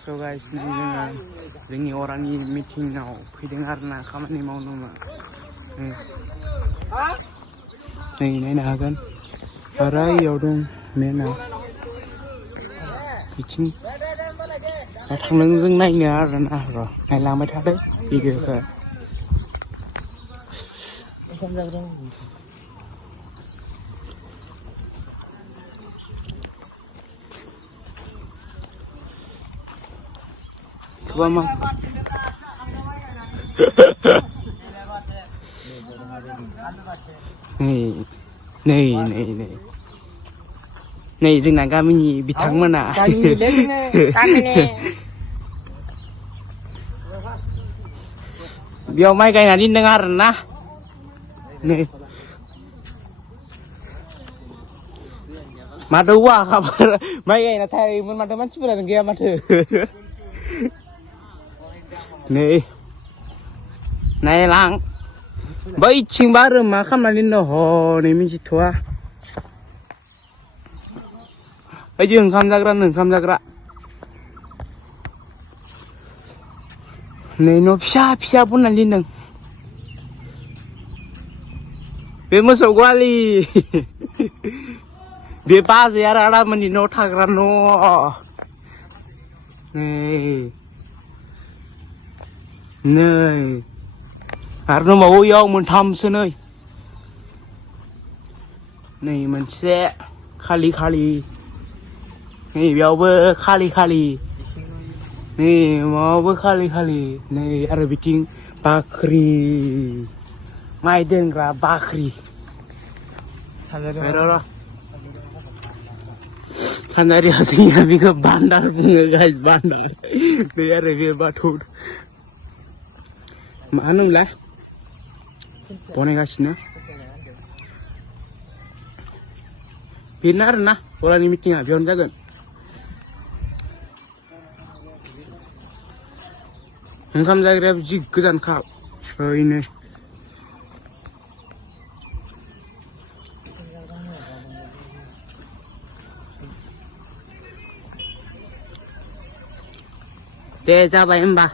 So guys, जोंनि अरांनि मिटिंआव फैदों आरोना खामानि मावनो नै नायनो हागोन आरो इयाव दं मेना बिथिं थांदों जों नायनो आरोना र' नायलांबाय थादो भिडिअखौ Mama. Này जोंना गामिनि बिथांमोना बेयाव माइ गायनानै दोनदों आरोना नै माथो औवाखाफोर माइ गायना थायोमोन माथो मानसिफोरानो गैया माथो नै नायलां बैथिंबा आरो मा खालामनानै दङ हनै मिथिथ'आ ओइदि ओंखाम जाग्रा नै न' फिसा बनायनानै दोनदों बे मोसौ गलि बे बाजै आरो आदामोननि न' थाग्रा न' नै आरो दंबावो इयाव मोनथामसो नै मोनसे खालि नै बेयावबो खालि नै माबावबो खालि नै आरो बिथिं बाख्रि माइ दोनग्रा बाख्रि सानजारियाव जोंनिया बेखौ बान्दार बुङो गाइस बान्दार बे आरो बे बाथौ मा होनोमोनलाय बनायगासिनो बेनो आरोना अरानि मिटिंआ बेयावनो जागोन ओंखाम जाग्राया जि गोजानखा ओरैनो दे जाबाय होमबा